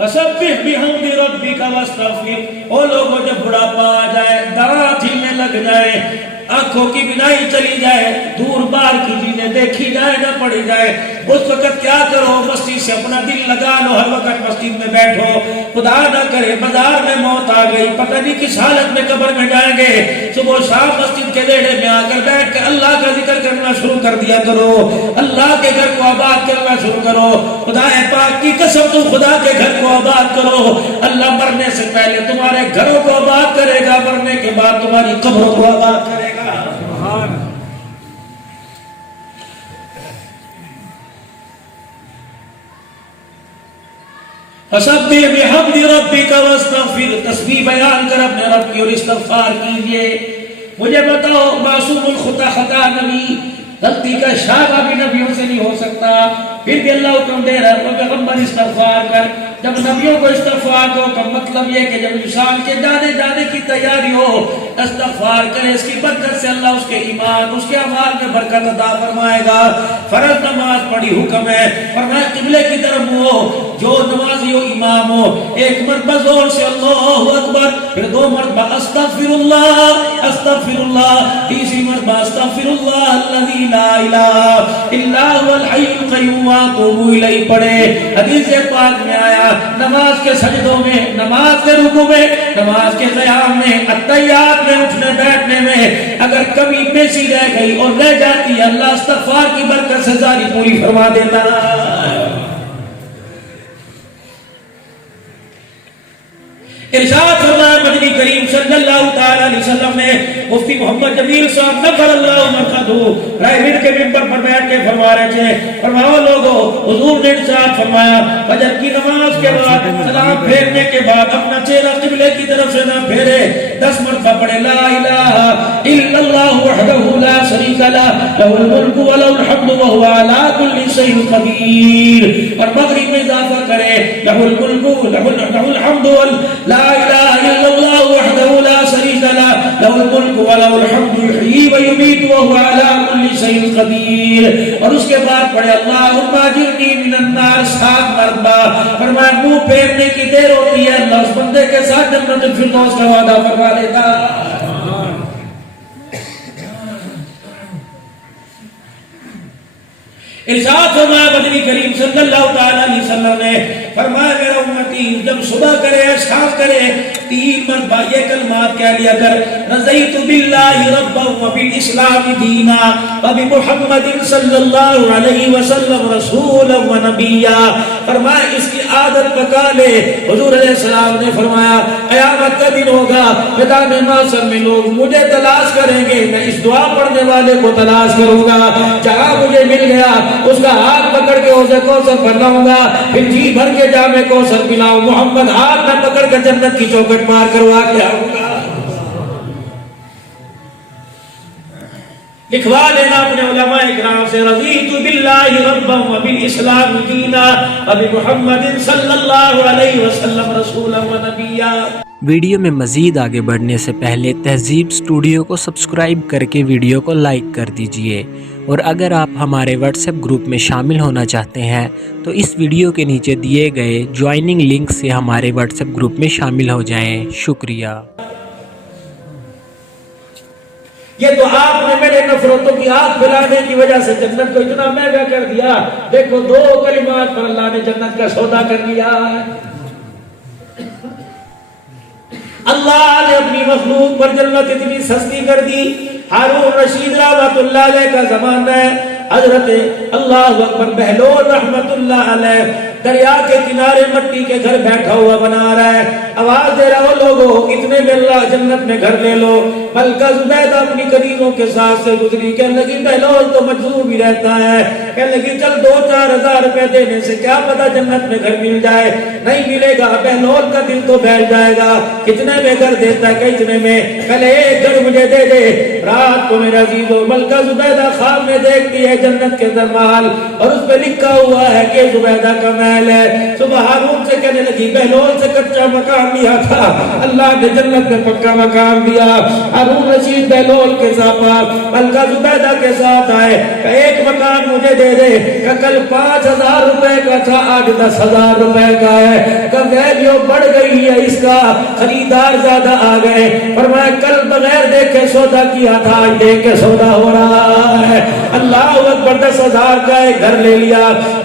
فسبح بحمد ربک واستغفر. او لوگوں جب بڑھاپا آ جائے، دانت ہلنے لگ جائے، آنکھوں کی بینائی چلی جائے، دور بار کی چیزیں دیکھی جائے نہ پڑی جائے، اس وقت کیا کرو؟ مسجد سے اپنا دل لگا لو، ہر وقت مسجد میں بیٹھو. خدا نہ کرے بازار میں موت آ گئی، پتہ نہیں کس حالت میں قبر میں جائیں گے، صبح شام مسجد کے دیڑے میں آ کر بیٹھ کر اللہ کا ذکر کرنا شروع کر دیا کرو، اللہ کے گھر کو آباد کرنا شروع کرو. خدا پاک کی قسم تو خدا کے گھر کو آباد کرو. اللہ مرنے سے پہلے تمہارے گھروں کو آباد کرے گا، مرنے کے بعد تمہاری قبروں کو آباد کرے گا. فسبح بحمد ربک واستغفر. تسبیح بیان کر اپنے رب کی اور استغفار کیجئے. مجھے بتاؤ، معصوم الخطا خطا نبی، غلطی کا شابہ بھی نبیوں سے نہیں ہو سکتا، پھر بھی اللہ حکم دے رہا ہے پیغمبر استغفار کر. جب نبیوں کو استغفار دو کا مطلب یہ کہ جب انسان کے جانے کی تیاری ہو، استغفار کرے، اس کی برکت سے اللہ اس کے ایمان، اس کے اعمال میں برکت عطا فرمائے گا. فرض نماز پڑھی حکم ہے، فرمایا قبلے کی طرف ہو. جو نمازی ہو، امام ہو، ایک مرتبہ زور سے اللہ اکبر، پھر دو مرتبہ استغفر اللہ استغفر اللہ، تیسری مرتبہ استغفر اللہ الذی لا الہ الا هو الحی القیوم واتوب الیہ پڑھے. حدیث پاک میں آیا نماز کے سجدوں میں، نماز کے رکوع میں، نماز کے قیام میں، التحیات میں، اٹھنے بیٹھنے میں اگر کمی پیشی رہ گئی اور رہ جاتی ہے، اللہ استغفار کی برکت سے ساری پوری فرما دیتا ہے. ارشاد فرمایا مدنی کریم صلی اللہ تعالی علیہ وسلم نے، مفتی محمد جمیل صاحب نفر اللہ مرقدہ رائے کے ممبر پر بیٹھ کے فرما رہے تھے، فرماؤ لوگو، حضور نے ارشاد فرمایا فجر کی نماز کے بعد سلام پھیرنے کے بعد اپنا چہرہ قبلے کی طرف سے نہ پھیرے، 10 مرتبہ پڑھے لا الہ الا اللہ وحدہ لا شریک لہ لہ الملک ولہ الحمد وہو علی کل شیء قدیر. اور مغرب میں اضافہ کرے لہ الملک لہ الحمد لا الہ الا اللہ وحدہ لا شریک لہ لہ الملک ولہ الحمد یحیی ویمیت وہو علی کل شیء قدیر. اور اس کے بعد پڑھے اللہم اجرنی من النار 7 مرتبہ. فرمایا منہ پھیرنے کی دیر ہوتی ہے، اللہ اس بندے کے ساتھ جنت الفردوس کا وعدہ فرما لیتا. ارشاد فرمایا مدنی کریم صلی اللہ تعالی علیہ وسلم نے، فرمایا میرا امتی جب صبح کرے شام کرے 3 مرتبہ یہ کلمات کہہ لیا کر، رضیت باللہ ربا وبالاسلام دینا وبمحمد صلی اللہ علیہ وسلم رسولا ونبیا. فرمایا اس کی عادت پکا لے. حضور علیہ السلام نے فرمایا قیامت کا دن ہوگا، میدان محشر میں لوگ مجھے تلاش کریں گے، میں اس دعا پڑھنے والے کو تلاش کروں گا، جہاں مجھے مل گیا اس کا ہاتھ پکڑ کے حوض کوثر پر لاؤں گا، پھر جی بھر کے جام کوثر پلاؤں، محمد ہاتھ میں پکڑ کر جنت کی چوکھٹ پار کروا کے آؤں گا. لکھوا لینا اپنے علماء اکرام سے، رضیت باللہ ربا وبالاسلام دینا وبمحمد صلی اللہ علیہ وسلم رسولا ونبیا. ویڈیو میں مزید آگے بڑھنے سے پہلے تہذیب سٹوڈیو کو سبسکرائب کر کے ویڈیو کو لائک کر دیجئے، اور اگر آپ ہمارے واٹس ایپ گروپ میں شامل ہونا چاہتے ہیں تو اس ویڈیو کے نیچے دیے گئے جوائننگ لنک سے ہمارے واٹس ایپ گروپ میں شامل ہو جائیں. شکریہ. یہ تو آپ نے میرے نفرتوں کی آگ پھیلانے کی وجہ سے جنت کو اتنا مہنگا کر دیا. دیکھو 2 کلمات پر اللہ نے جنت کا سودا کر لیا. اللہ نے اپنی مخلوق پر جنت اتنی سستی کر دی. ہارون رشید رحمت اللہ علیہ کا زمانہ ہے، حضرت اللہ اکبر بہلول رحمت اللہ علیہ دریا کے کنارے مٹی کے گھر بیٹھا ہوا بنا رہا ہے، آواز دے رہا ہو لوگوں اتنے میں اللہ جنت میں گھر لے لو. ملکہ زبیدہ اپنی قریبوں کے ساتھ سے گزری، کہنے لگی بہلول تو مجذوب بھی رہتا ہے، کہنے لگی چل 2-4 ہزار روپے دینے سے کیا پتا جنت میں گھر مل جائے. نہیں ملے گا، بہلول کا دل تو بیٹھ جائے گا. کتنے میں گھر دیتا ہے؟ کہ اتنے میں. پہلے 1 گھر مجھے دے دے. رات کو میرا عزیزو ملکہ زبیدہ خواب میں دیکھتی ہے جنت کے درمال، اور اس پہ لکھا ہوا ہے کہ زبیدہ کا میں اسماعیل ہے. صبح ہارون سے کہنے لگی بہلول سے کچا مکان لیا تھا, اللہ نے جنت میں پکا مکان دیا. ہارون رشید بہلول کے ساتھ ملکہ زبیدہ کے ساتھ آئے کہ ایک مکان مجھے دے دے, کہ کل 5,000 روپے کا تھا آج 10,000 روپے کا ہے, کہ ویلیو بڑھ گئی ہے, اس کا خریدار زیادہ آ گئے. فرمایا کل بغیر دیکھے سودا کیا تھا, آج دیکھ کے سودا ہو رہا ہے. اللہ اکبر. 10,000 کا ایک گھر لے لیا,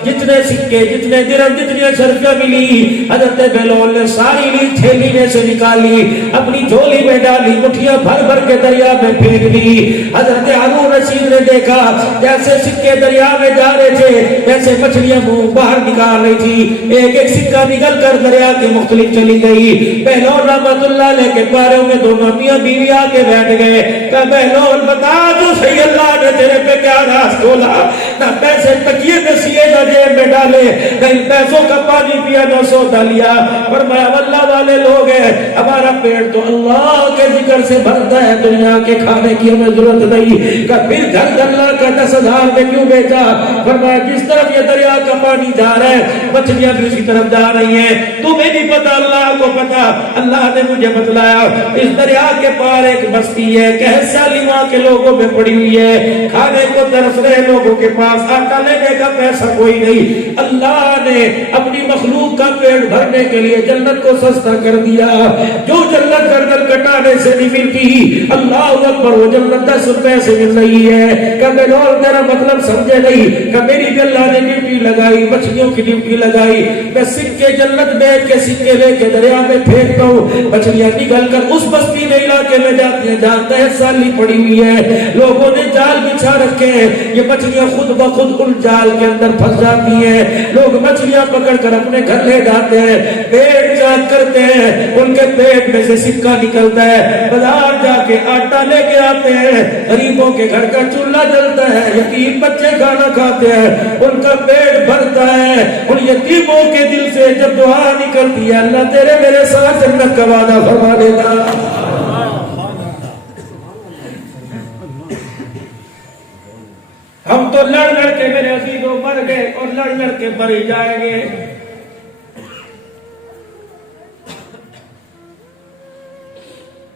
جتنے سکے جتنے درہم جتنی اشرفیاں ملی حضرت بہلول نے ساری لی, تھیلی میں سے نکالی, اپنی جھولی میں ڈالی, مٹھیاں بھر بھر کے دریا میں پھینک دی. حضرت ہارون رشید نے دیکھا جیسے سکے دریا میں جا رہے تھے ویسے مچھلیاں منہ باہر نکال رہی تھی, ایک ایک سکہ نکل کر دریا کے مختلف چلی گئی. بہلول رحمت اللہ علیہ کے بارے میں دونوں میاں بیوی آ کے بیٹھ گئے کہ بہلول بتا تو صحیح, اللہ نے تیرے پہ کیا راز کھولا, نہ پیسے تکیے میں سیے نہ جیب میں ڈالے, نہ ان پیسوں کا پانی پیا نہ سودا لیا. فرمایا اللہ والے لوگ ہیں, ہمارا پیٹ تو اللہ کے ذکر سے بھرتا ہے, دنیا کے کھانے کی ہمیں ضرورت نہیں, کہ پھر گھر اللہ کا 10,000 میں کیوں بیچا. فرمایا جس طرف یہ دریا کا پانی جا رہا ہے مچھلیاں بھی اسی طرف جا رہی ہیں, تمہیں نہیں پتا اللہ کو پتا. اللہ نے مجھے بتلایا اس دریا کے پار ایک بستی ہے کہ سالیما کے لوگوں میں پڑی ہوئی ہے, کھانے کو ترس رہے لوگوں کے پاس آٹا لینے کا پیسہ کوئی نہیں. اللہ نے اپنی مخلوق کا پیٹ بھرنے کے لیے جنت کو سستا کر دیا. جو جنت گردن کٹانے سے نہیں ملتی, اللہ اکبر, وہ جنت 10 روپے سے مل رہی ہے. کہ بہلول تیرا مطلب سمجھے نہیں, کہ میری بھی اللہ نے ڈیوٹی لگائی, مچھلیوں کی ڈیوٹی لگائی, میں سکے جنت بیچ کے سکے لے کے دریا میں پھینکتا ہوں, مچھلیاں نکل کر اس بستی میں علاقے میں جاتی ہیں جہاں تہس سالی پڑی ہوئی ہے, لوگوں نے جال بچھا رکھے ہیں, یہ مچھلیاں خود بخود ان جال کے اندر پھنس جاتی ہیں, لوگ مچھلیاں پکڑ کر اپنے گھر لے جاتے ہیں, پیٹ چاک کرتے ہیں, ان کے پیٹ میں سے سکہ نکلتا ہے, بازار جا کے آٹا لے کے آتے ہیں, غریبوں کے گھر کا چولہا جلتا ہے, یتیم بچے کھانا کھاتے ہیں, ان کا پیٹ بھرتا ہے. ان یتیموں کے دل سے جب دعا نکلتی ہے اللہ تیرے میرے ساتھ جنت کا وعدہ فرما دیتا. ہم تو لڑ لڑ کے میرے عزیزوں مر گئے اور لڑ لڑ کے مر جائیں گے.